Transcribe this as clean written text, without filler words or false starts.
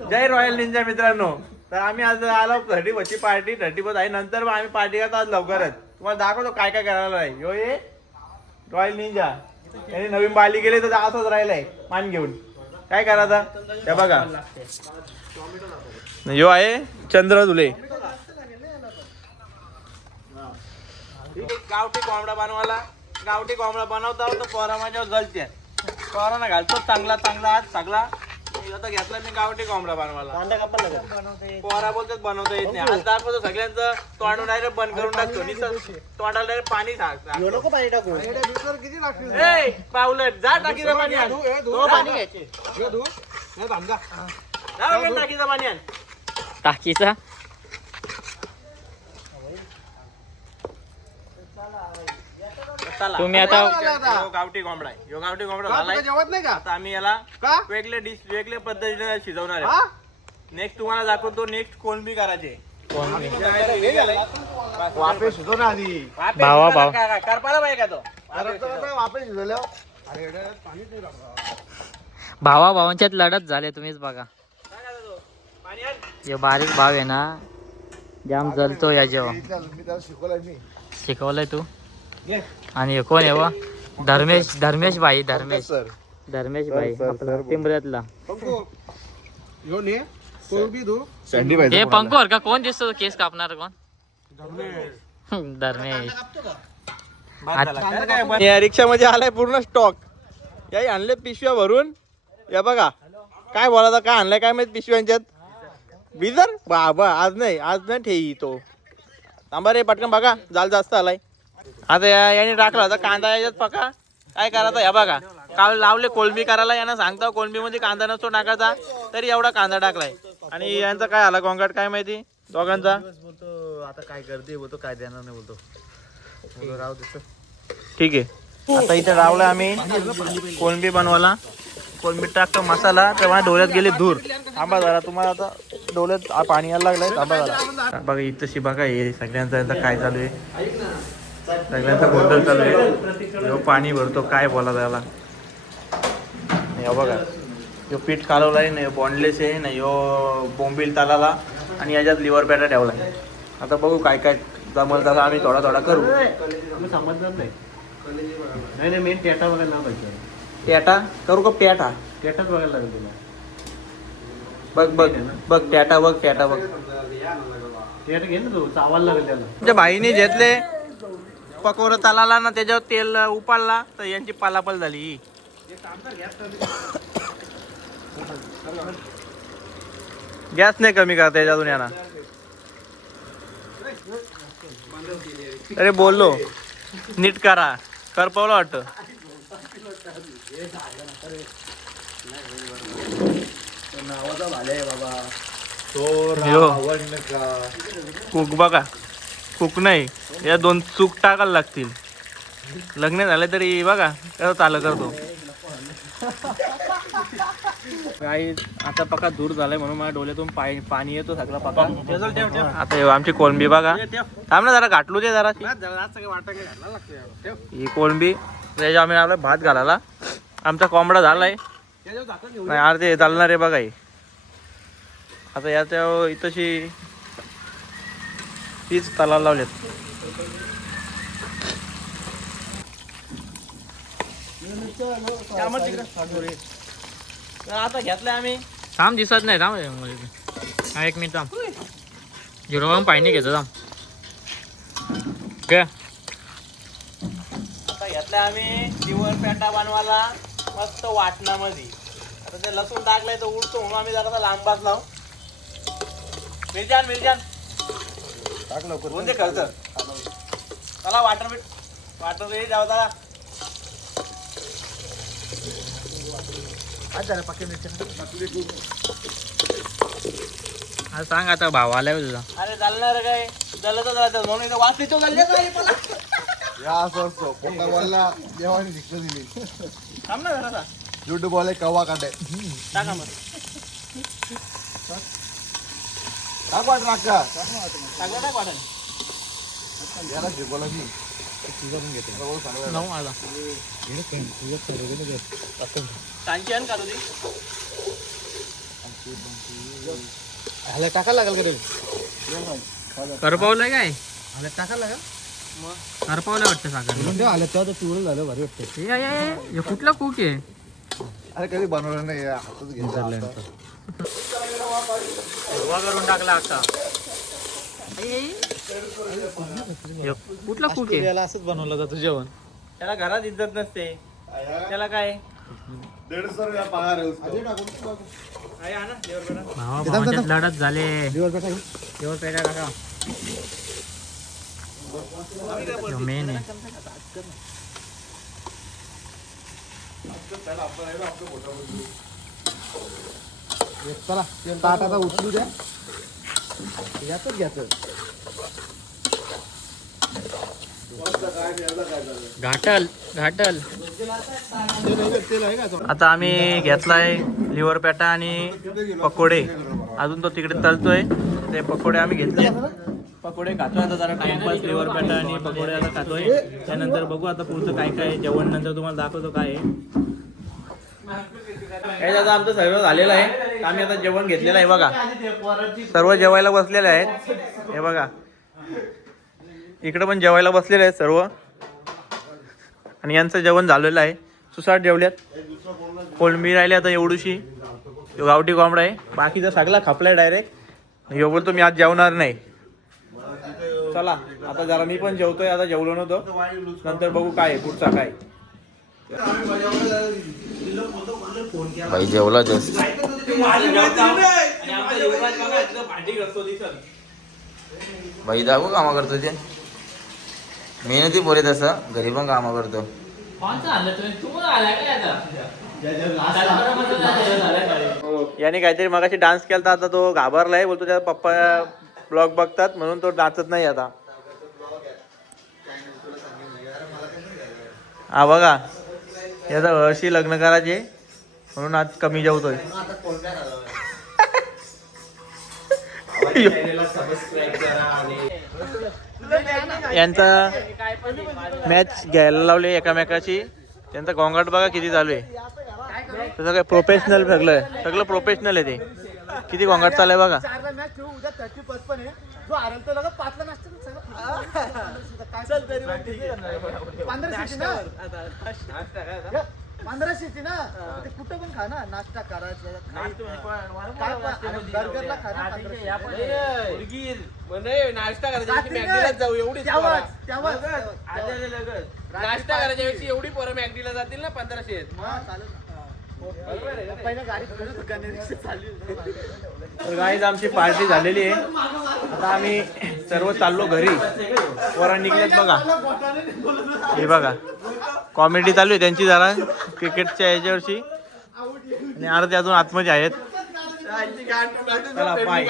जय royal Ninja मित्रांनो. तर आम्ही आज आलो 30th पार्टी. 30th आहे नंतर मग आम्ही पार्टी करतो आज लवकरच. तुम्हाला दाखवतो काय काय करायला आहे. यो ये रॉयल निंजा यांनी नवीन बाली गेले तर असंच राहिलाय मान घेऊन. काय करायचं त्या बघा. यो आहे चंद्र धुले. गावठी कोंबडा बनवायला. गावठी कोंबडा बनवता तर पोरा माझ्यावर जलते. पोरांना घालतो चांगला चांगला आज सगळा. आता घेतला मी गावठी कोंबडा बनवायला. पोरा बोलतात बनवता येत नाही. आज दाखवतो सगळ्यांचं तोंड डायरेक्ट बंद करून टाकतो. तोंडाला डायरेक्ट पाणी नको पाणी टाकू. ए पावलट जा टाकीचं पाणी आण. पाणी घ्यायचे टाकीचं पाणी आण. टाकीचा तुम्ही आता गावठी कोंबडा आहे. यो गावठी कोंबडा झालाय. जेवत नाही का आता आम्ही याला वेगळे डिश वेगळ्या पद्धतीने शिजवणार आहे. नेक्स्ट तुम्हाला दाखवतो. नेक्स्ट कोलंबी करायचे. वाफे शिजवणार आधी. भावा भाव करपाला पाहिजे का तो वापस शिजवल्या भावा भावांच्यात लढत झाले. तुम्हीच बघा हे बारीक भाव आहे ना जाम जलतो या जेव्हा शिकवलंय तू. आणि कोण आहे वा धर्मेश भाई धर्मेश भाई आपला टिंबऱ्यातला. हे पंकोर का कोण दिसतो केस कापणार कोण धर्मेश. रिक्षामध्ये आलाय पूर्ण स्टॉक. याही आणले पिशव्या भरून. या बघा काय बोलायचं काय आणलंय काय माहित पिशव्यांच्यात. बिजर बाबा आज नाही ठेई तो. थांबा रे पटकन बघा जाल जास्त आलाय. आता याने टाकला होता कांदा याच्यात पका. काय करायचा या बघा काल लावले कोलंबी करायला. यांना सांगता कोलंबी मध्ये कांदा नसतो टाकायचा तरी एवढा कांदा टाकलाय. आणि यांचा काय आला गोंगाट काय माहिती दोघांचा. बोलतो आता काय करते बोलतो काय देणार नाही बोलतो राहू देतो. ठीक आहे आता इथे लावलं आम्ही कोलंबी बनवायला. कोलंबी टाकतो मसाला तेव्हा डोळ्यात गेले धूर. थांबा जरा तुम्हाला आता डोळ्यात पाणी यायला लागलंय. थांबा जरा बघा इथं बघा हे सगळ्यांचा आता काय चालू आहे. सगळ्यांचा गोंधळ चालू आहे. यो पाणी भरतो काय बोला त्याला. हे बघा यो पीठ कालवलाय नाही बॉन्डलेस आहे नाही यो बोंबील तालाला. आणि याच्यात लिव्हर पॅटा ठेवलाय. आता बघू काय काय जमल तसं आम्ही थोडा थोडा करू. समजणार नाही मेन पेटा बघायला ना पाहिजे. पेटा करू का पेटा. पेटाच बघायला लागेल तुला. बघ पेटा बघ पेटा बघ. पेट घे ना तू चावायला लागेल त्याला. तुमच्या भाईने घेतले पकोर तालाला ना त्याच्यावर तेल उपाडला तर यांची पालापल झाली. गॅस नाही कमी करता याच्यातून यांना. अरे बोललो नीट करा करपवलं वाटतं. कुक बघा कुक नाही या 2 चूक टाकायला लागतील. लग्न झाले तरी बघा कसं चालू करतो. काही आता पका दूर झालाय म्हणून मला डोळ्यातून पाणी येतो सगळा पका. आता आमची कोलंबी बघा. थांब ना जरा घाटलू दे जरा. ही कोलंबी त्याच्या आम्ही आलो भात घालायला. आमचा कोंबडा झालाय नाही अर्धे चालणार आहे बघा. आता याच्या इथंशी तीच तलाव लावलेत. आता घेतलंय आम्ही. थांब दिसत नाही थांब. हा 1 मिनिट थांब. झिरो पाणी घेतो थांब. काय आता घेतलंय आम्ही लिव्हर पॅटा बनवायला मस्त वाटणामध्ये. आता ते लसूण टाकलंय तर उडतो म्हणून आम्ही जरा लांब बसलो. मिरजान टाकलं कोणते खर्च चला वाटर रे जाऊ जरा. सांग आता भाव आलाय तुझा. अरे चालणार काय जलच राहतं म्हणून इथं वाचली तो चालले असं असतो पोंगा बॉलला देवाने शिक्षा दिली. थांब ना जरा युट्यूब वाले कवा काढे टाका मग. टाक वाट नाका सगळं टाक वाटण. याला शिकवलं मी नऊ आला कांची आण का तुझी ह्याला टाकायला लागेल का रे? करपावलंय काय ह्याला टाकायला लागेल करपावलं वाटतं साखर आलं तेव्हा तर पिवळं झालं भारी वाटतं. हे कुठला कुक आहे अरे कधी बनवलं नाही हातच घेतलं हिरवा करून टाकला अख्खा हे कुठला कुक आहे याला असंच बनवलं जातं जेवण. त्याला घरात इज्जत नसते त्याला काय पगार भावाभावांच्यात लढत झाले जेवण पेटा टाका मेन आहे चला ताट आता उचलू द्या यातच घ्यायचं. घाटल घाटल तेल आहे का? आता आम्ही घेतलाय लिव्हर पॅटा आणि पकोडे अजून तो तिकडे तळतोय ते पकोडे आम्ही घेतले पकोडे खातोय आता जरा टाइमपास लिव्हर पॅटा आणि पकोडे आता खातोय त्यानंतर बघू आता पुढचं काय काय जेवण नंतर तुम्हाला दाखवतो काय आहे. आता आमचं सर्व झालेलं आहे आम्ही आता जेवण घेतलेलं आहे बघा सर्व जेवायला बसलेले आहेत हे बघा इकडे पण जेवायला बसलेले आहेत सर्व आणि यांचं जेवण झालेलं आहे सुसाट जेवल्यात कोळंबी राहिली आता एवढीशी गावठी कोंबडा आहे बाकीचा सगळा खापलाय डायरेक्ट ह्यो बोलतो मी आज जेवणार नाही. चला आता जरा मी पण जेवतोय आता जेवलो नव्हतो नंतर बघू काय आहे पुढचा काय भाई जेवला जस्ट भाई दाखवू कामा करतो ते मेहनती पोरे तसं घरी पण कामा करतो याने काहीतरी मगाशी डान्स केला आता तो घाबरलाय बोलतो त्याचा पप्पा ब्लॉग बघतात म्हणून तो नाचत नाही आता. हा बघा याचा वर्षी लग्न करायचे म्हणून आज कमी जेवतोय. यांचा मॅच घ्यायला लावले एकामेकाची त्यांचा गोंगाट बघा किती चालू आहे तसं काय प्रोफेशनल सगळं प्रोफेशनल आहे ते किती गोंगाट चालू आहे बघा. पंधराशेची ना ते कुठं पण खा ना नाश्ता करायचं नाश्ता करायचा जाऊ एवढी नाश्ता करायच्या वेळी एवढी पोरं मॅगडीला जातील ना 1500 तर गाईज आमची पार्टी झालेली आहे आता आम्ही सर्व चाललो घरी पोरं निघलेत बघा हे बघा कॉमेडी चालू आहे त्यांची जरा क्रिकेटच्या याच्यावरची आणि अर्धे अजून आतमध्ये आहेत. चला बाय.